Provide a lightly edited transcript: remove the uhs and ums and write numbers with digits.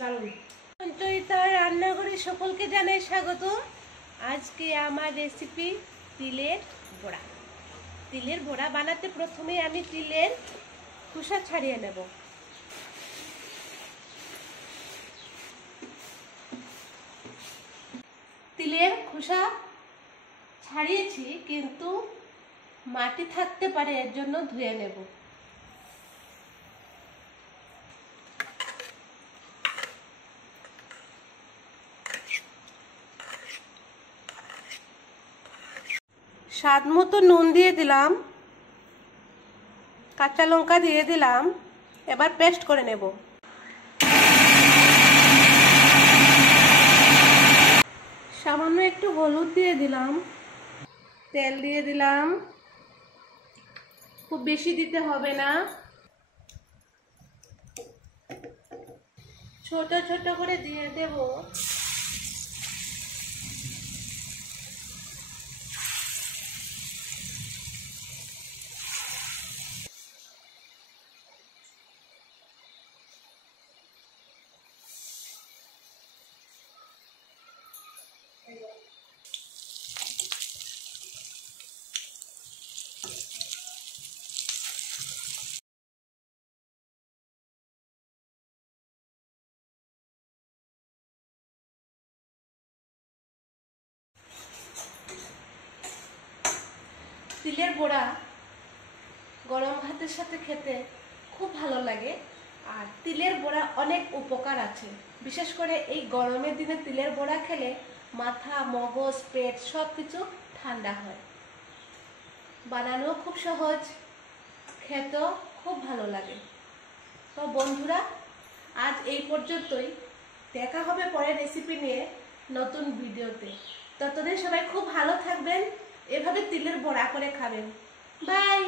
সঞ্চয়িতার রান্নাঘরে সকলকে জানাই স্বাগত। আজকে আমার রেসিপি তিলের বড়া। তিলের বড়া বানাতে প্রথমে আমি তিলের খোসা ছাড়িয়ে নেব। তিলের খোসা ছাড়িয়েছি, কিন্তু মাটি থাকতে পারে, এর জন্য ধুয়ে নেব। স্বাদ মতো নুন দিয়ে দিলাম, কাঁচা লঙ্কা দিয়ে দিলাম। এবার পেস্ট করে নেব। সামান্য একটু হলুদ দিয়ে দিলাম, তেল দিয়ে দিলাম, খুব বেশি দিতে হবে না। ছোট ছোট করে দিয়ে দেব। তিলের বড়া গরম ভাতের সাথে খেতে খুব ভালো লাগে। আর তিলের বড়া অনেক উপকার আছে, বিশেষ করে এই গরমের দিনে তিলের বড়া খেলে মাথা, মগজ, পেট সব কিছু ঠান্ডা হয়। বানানো খুব সহজ, খেতেও খুব ভালো লাগে। তো বন্ধুরা, আজ এই পর্যন্তই। দেখা হবে পরের রেসিপি নিয়ে নতুন ভিডিওতে। ততদিন সবাই খুব ভালো থাকবেন, এভাবে তিলের বড়া করে খাবেন। বাই।